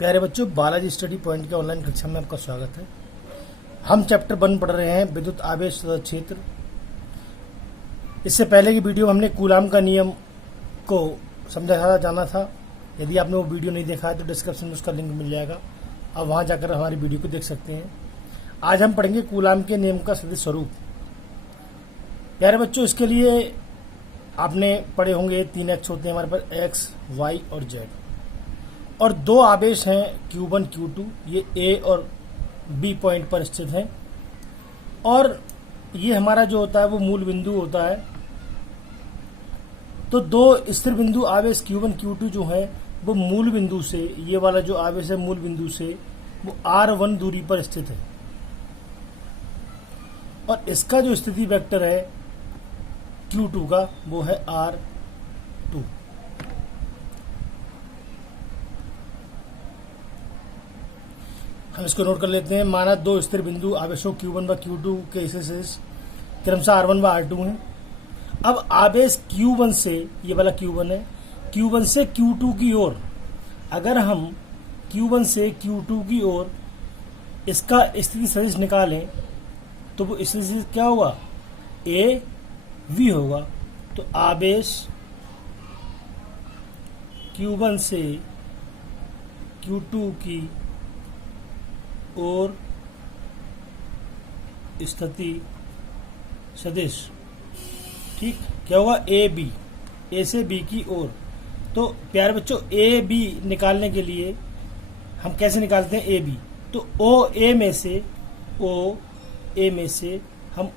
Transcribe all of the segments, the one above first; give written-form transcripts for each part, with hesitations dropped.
प्यारे बच्चों, Balaji study point के ऑनलाइन कक्षा में आपका स्वागत है। हम चैप्टर 1 पढ़ रहे हैं, विद्युत आवेश तथा क्षेत्र। इससे पहले की वीडियो में हमने कूलाम का नियम को समझा जाना था। यदि आपने वो वीडियो नहीं देखा है तो डिस्क्रिप्शन में उसका लिंक मिल जाएगा, आप वहां जाकर हमारी वीडियो को देख सकते हैं। आज हम पढ़ेंगे कूलाम के नियम का सदिश स्वरूप। प्यारे बच्चों, इसके लिए आपने पढ़े होंगे 3 एक्स होते हैं हमारे पास, एक्स, वाई और जेड, और 2 आवेश हैं Q1 Q2, ये A और B पॉइंट पर स्थित हैं, और ये हमारा जो होता है वो मूल बिंदु होता है। तो 2 स्थिर बिंदु आवेश Q1 Q2 जो है वो मूल बिंदु से, ये वाला जो आवेश है मूल बिंदु से वो R1 दूरी पर स्थित है, और इसका जो स्थिति वेक्टर है Q2 का वो है R2। हम इसको नोट कर लेते हैं। माना 2 स्थिर बिंदु आवेशों Q1 व Q2 के स्थिति क्रमशः R1 व R2 हैं। अब आवेश Q1 से, ये वाला Q1 है, Q1 से Q2 की ओर, अगर हम Q1 से Q2 की ओर इसका स्थिति सदिश निकालें तो वो स्थिति सदिश क्या होगा? A V होगा। तो आवेश Q1 से Q2 की और स्थिति सदिश, ठीक, क्या होगा? ए बी, ए से बी की ओर। तो प्यारे बच्चों, ए बी निकालने के लिए हम कैसे निकालते हैं? ए बी, तो ओ ए में से हम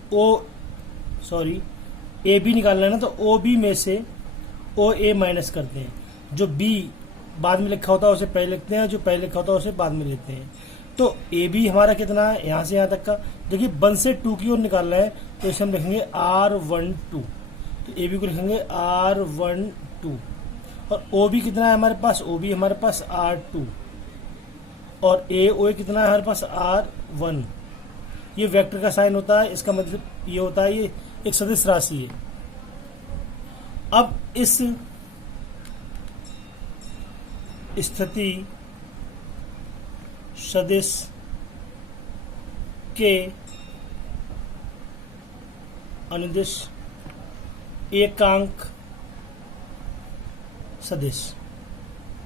ए बी निकालना है ना, तो ओ बी में से ओ ए माइनस करते हैं। जो बी बाद में लिखा होता है उसे पहले लिखते हैं, जो पहले लिखा होता है उसे बाद में लेते हैं। तो ए बी हमारा कितना है? यहां से यहां तक का, देखिए 1 से 2 की ओर निकालना है, तो इसे हम लिखेंगे R12। तो ए बी को लिखेंगे R12, और ओ बी कितना है हमारे पास? ओ बी हमारे पास R2, और ए ओ ए कितना है हमारे पास? R1। ये वेक्टर का साइन होता है, इसका मतलब ये होता है ये एक सदिश राशि है। अब इस स्थिति सदिश के अनुदिश एकांक सदिश,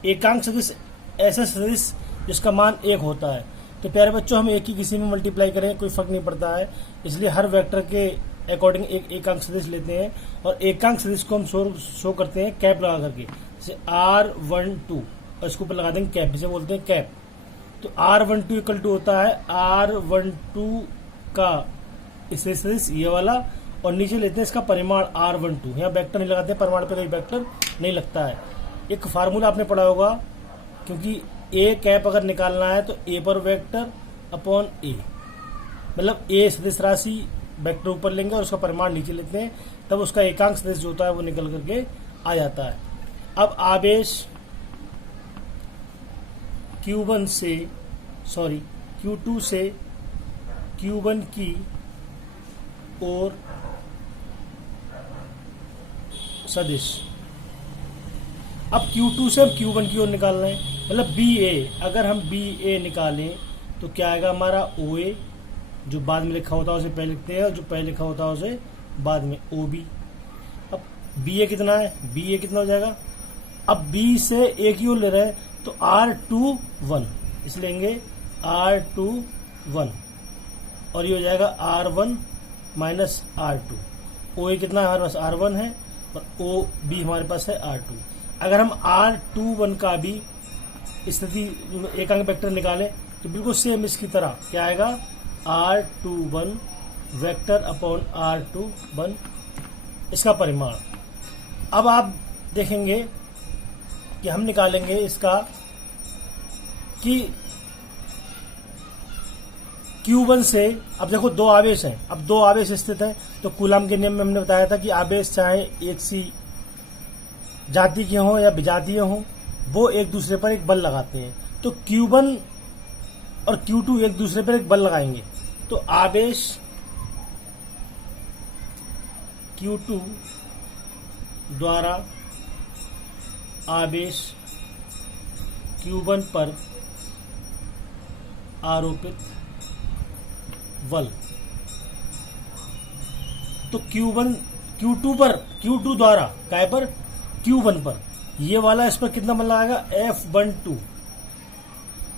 एकांक सदिश ऐसा सदिश जिसका मान 1 होता है। तो प्यारे बच्चों, हम एक ही किसी में मल्टीप्लाई करें कोई फर्क नहीं पड़ता है, इसलिए हर वेक्टर के अकॉर्डिंग एक एकांक सदिश लेते हैं, और एकांक सदिश को हम शो करते हैं कैप लगा करके, जैसे R12, और इसके ऊपर लगा देंगे कैप, जिसे बोलते हैं कैप। तो R12 इक्वल टू होता है R12 का इसे सदिश ये वाला, और नीचे लेते हैं इसका परिमाण R12। यहाँ वेक्टर नहीं लगाते, परिमाण पे कोई वेक्टर नहीं लगता है। एक फार्मूला आपने पढ़ा होगा, क्योंकि ए कैप अगर निकालना है तो ए पर वेक्टर अपॉन ए, मतलब ए सदिश राशि वेक्टर ऊपर लेंगे और उसका परिमाण नीचे लेते हैं, तब उसका एकांक सदिश जो होता है वो निकल करके आ जाता है। अब आवेश Q2 से Q1 की ओर सदिश। अब Q2 से हम Q1 की ओर निकालना है, मतलब BA। अगर हम BA निकालें तो क्या आएगा हमारा? OA, जो बाद में लिखा होता है उसे पहले लिखते हैं, और जो पहले लिखा होता है उसे बाद में, OB। अब BA कितना है? BA कितना हो जाएगा? अब B से A की ओर ले रहे हैं तो R21, इस लेंगे R21, और ये हो जाएगा R1 माइनस R2। OA कितना है हमारे पास? R1 है, और OB हमारे पास है R2। अगर हम R21 का भी स्थिति एकांक वेक्टर निकालें तो बिल्कुल सेम इसकी तरह क्या आएगा? R21 वेक्टर अपॉन R21, इसका परिमाण। अब आप देखेंगे कि हम निकालेंगे इसका कि Q1 से, अब देखो 2 आवेश हैं, अब 2 आवेश स्थित हैं, तो कूलाम के नियम में हमने बताया था कि आवेश चाहे एक सी जाति के हों या विजातीय हों, वो एक दूसरे पर एक बल लगाते हैं। तो Q1 और Q2 एक दूसरे पर एक बल लगाएंगे, तो आवेश Q2 द्वारा आवेश Q1 पर आरोपित बल। तो Q1 Q2 द्वारा काय पर Q1 पर ये वाला इस पर कितना बल आएगा F12।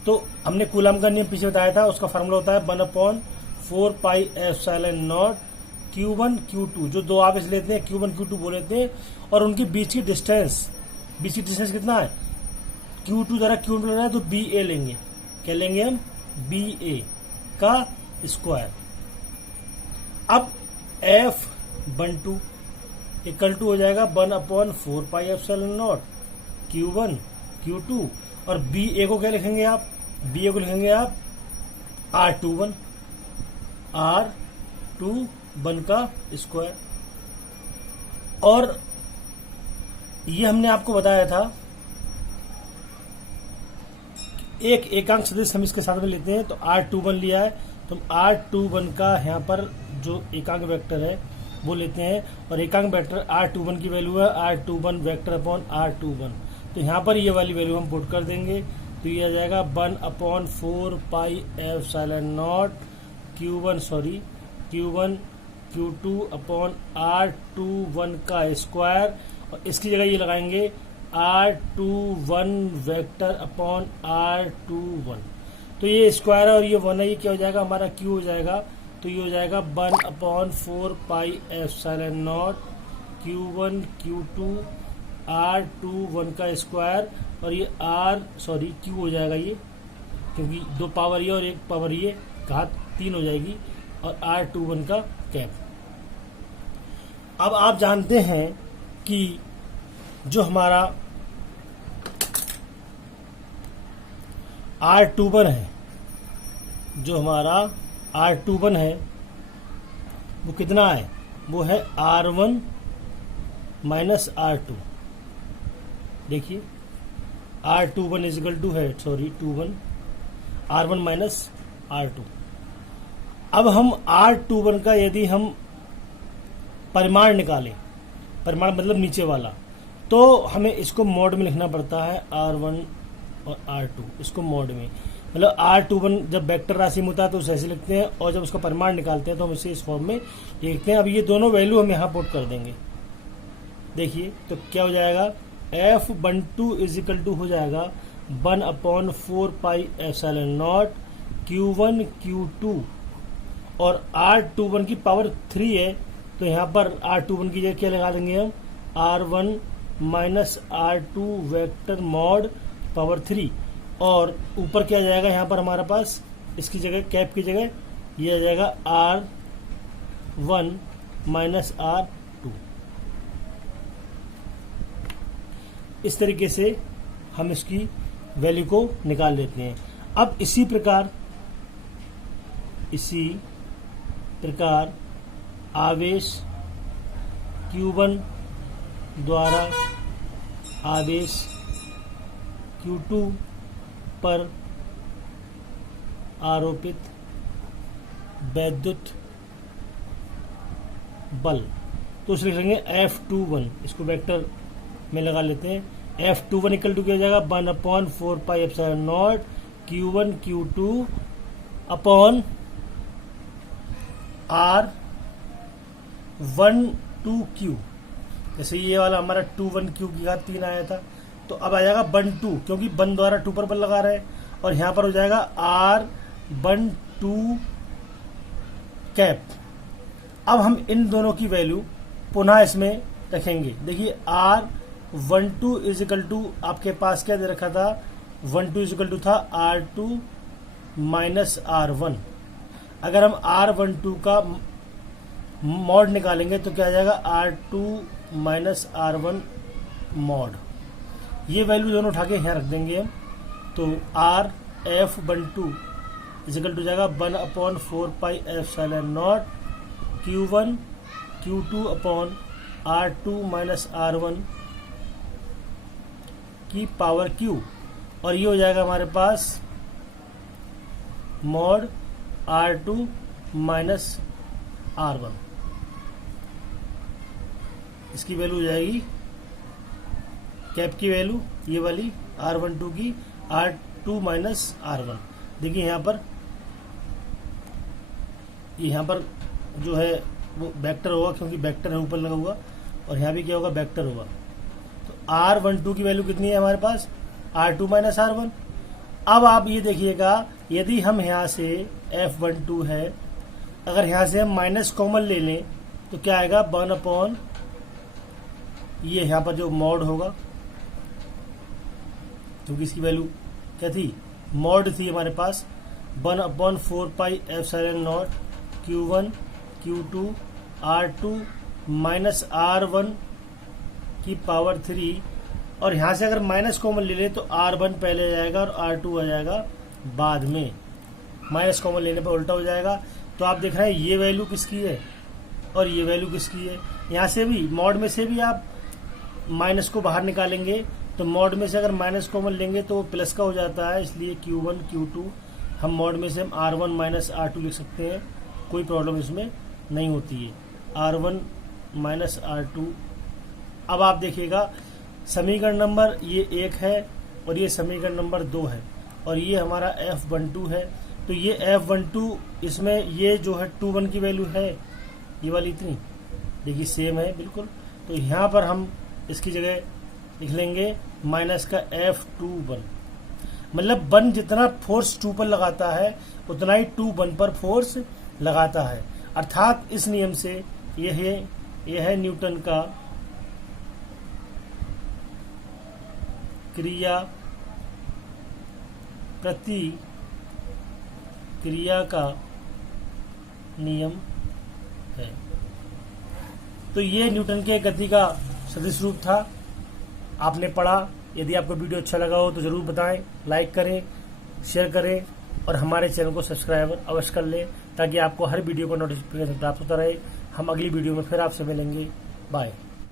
तो हमने कूलम का नियम पीछे बताया था, उसका फार्मूला होता है 1/4πε0 Q1 Q2। जो दो आवेश लेते हैं Q1 Q2 बोल लेते हैं, और उनके बीच की डिस्टेंस कितना है Q2 द्वारा Q1 लेना है तो BA लेंगे। क्या लेंगे हम BA का स्क्वायर। अब F12 इक्वल टू हो जाएगा 1/4πε0 Q1 Q2, और BA को क्या लिखेंगे आप, BA को लिखेंगे आप R21 का स्क्वायर। और ये हमने आपको बताया था एक एकांक सदिश हम इसके साथ में लेते हैं, तो R21 लिया है तो हम R21 का यहाँ पर जो एकांक वेक्टर है वो लेते हैं, और एकांक वेक्टर R21 की वैल्यू है R21 वेक्टर अपॉन R21। तो यहाँ पर ये वाली वैल्यू हम पुट कर देंगे, तो ये आ जाएगा 1/4πε0 Q1 Q2 अपॉन R21 का स्क्वायर, और इसकी जगह ये लगाएंगे R21 वेक्टर अपॉन R21। तो ये स्क्वायर है और ये 1 है, ये क्या हो जाएगा हमारा Q हो जाएगा, तो ये हो जाएगा 1/4πε0 Q1 Q2 R21 का स्क्वायर, और ये Q हो जाएगा ये, क्योंकि 2 पावर ये और 1 पावर ये घात 3 हो जाएगी, और R21 का कैप। अब आप जानते हैं कि जो हमारा R21 है, वो कितना है, वो है R1 माइनस R2। देखिए R21 इजिकल टू है 21 R1 माइनस R2। अब हम R21 का यदि हम परिमाण निकालें, परिमाण मतलब नीचे वाला, तो हमें इसको मोड में लिखना पड़ता है R1 और R2, इसको मोड में, मतलब R21 जब वेक्टर राशि में होता है तो उसे ऐसे लिखते हैं, और जब उसका परिमाण निकालते हैं तो हम इसे इस फॉर्म में लिखते हैं। अब ये दोनों वैल्यू हम यहाँ पुट कर देंगे। देखिए तो क्या हो जाएगा, F12 इजिकल टू हो जाएगा 1/4πε0 Q1 Q2, और R21 की पावर 3 है, तो यहाँ पर R21 की जगह क्या लगा देंगे हम R1 minus R2 vector mod power 3, और ऊपर क्या जाएगा यहाँ पर हमारे पास, इसकी जगह कैप की जगह ये आ जाएगा R1 माइनस R2। इस तरीके से हम इसकी वैल्यू को निकाल लेते हैं। अब इसी प्रकार आवेश Q1 द्वारा आवेश Q2 पर आरोपित वैद्युत बल, तो उसे लिखेंगे F21, इसको वेक्टर में लगा लेते हैं। F21 इक्वल टू क्या हो जाएगा 1/4πε0 Q1 Q2 अपॉन R12Q। जैसे ये वाला हमारा 21Q की घात 3 आया था, तो अब आ जाएगा 12, क्योंकि 1 द्वारा 2 पर बल लगा रहे हैं, और यहाँ पर हो जाएगा R12 कैप। अब हम इन दोनों की वैल्यू पुनः इसमें रखेंगे। देखिए R12 इजिकल टू आपके पास क्या दे रखा था, 12 इजिकल टू था R2 माइनस R1। अगर हम R12 का मॉड निकालेंगे तो क्या आ जाएगा R2 माइनस R1 मॉड। ये वैल्यू दोनों उठा के यहाँ रख देंगे हम, तो F12 इजिकल टू जाएगा 1/4πε0 Q1 Q2 upon R2 minus R1 की पावर Q, और ये हो जाएगा हमारे पास मॉड R2 माइनस R1। इसकी वैल्यू हो जाएगी कैप की वैल्यू ये वाली R12 की R2 माइनस R1। देखिए यहाँ पर जो है वो वेक्टर होगा, क्योंकि वेक्टर है ऊपर लगा हुआ, और यहाँ भी क्या होगा, वेक्टर होगा। तो R12 की वैल्यू कितनी है हमारे पास, R2 माइनस R1। अब आप ये देखिएगा, यदि हम यहाँ से F12 है, अगर यहाँ से हम माइनस कॉमन ले लें तो क्या आएगा, 1 अपॉन ये यहाँ पर जो मॉड होगा, क्योंकि इसकी वैल्यू क्या थी, मॉड थी हमारे पास, 1 upon 4 pi epsilon not Q1 Q2 R2 minus R1 की पावर 3, और यहाँ से अगर माइनस कॉमन ले ले तो R1 पहले आ जाएगा और R2 आ जाएगा बाद में, माइनस कॉमन लेने पर उल्टा हो जाएगा। तो आप देख रहे हैं ये वैल्यू किसकी है और ये वैल्यू किसकी है। यहाँ से भी मॉड में से भी आप माइनस को बाहर निकालेंगे, तो मॉड में से अगर माइनस कॉमन लेंगे तो वो प्लस का हो जाता है, इसलिए Q1 Q2 हम मॉड में से हम R1 माइनस R2 लिख सकते हैं, कोई प्रॉब्लम इसमें नहीं होती है, R1 माइनस R2। अब आप देखिएगा समीकरण नंबर ये 1 है और ये समीकरण नंबर 2 है, और ये हमारा F12 है। तो ये F12 इसमें ये जो है 2 1 की वैल्यू है, ये वाली इतनी, देखिए सेम है बिल्कुल। तो यहाँ पर हम इसकी जगह लिख लेंगे माइनस का F21, मतलब 1 जितना फोर्स 2 पर लगाता है उतना ही 2 1 पर फोर्स लगाता है। अर्थात इस नियम से यह है न्यूटन का क्रिया प्रतिक्रिया का नियम है। तो ये न्यूटन के गति का सदिश रूप था, आपने पढ़ा। यदि आपको वीडियो अच्छा लगा हो तो जरूर बताएं, लाइक करें, शेयर करें और हमारे चैनल को सब्सक्राइब अवश्य कर लें, ताकि आपको हर वीडियो का नोटिफिकेशन प्राप्त होता रहे। हम अगली वीडियो में फिर आपसे मिलेंगे। बाय।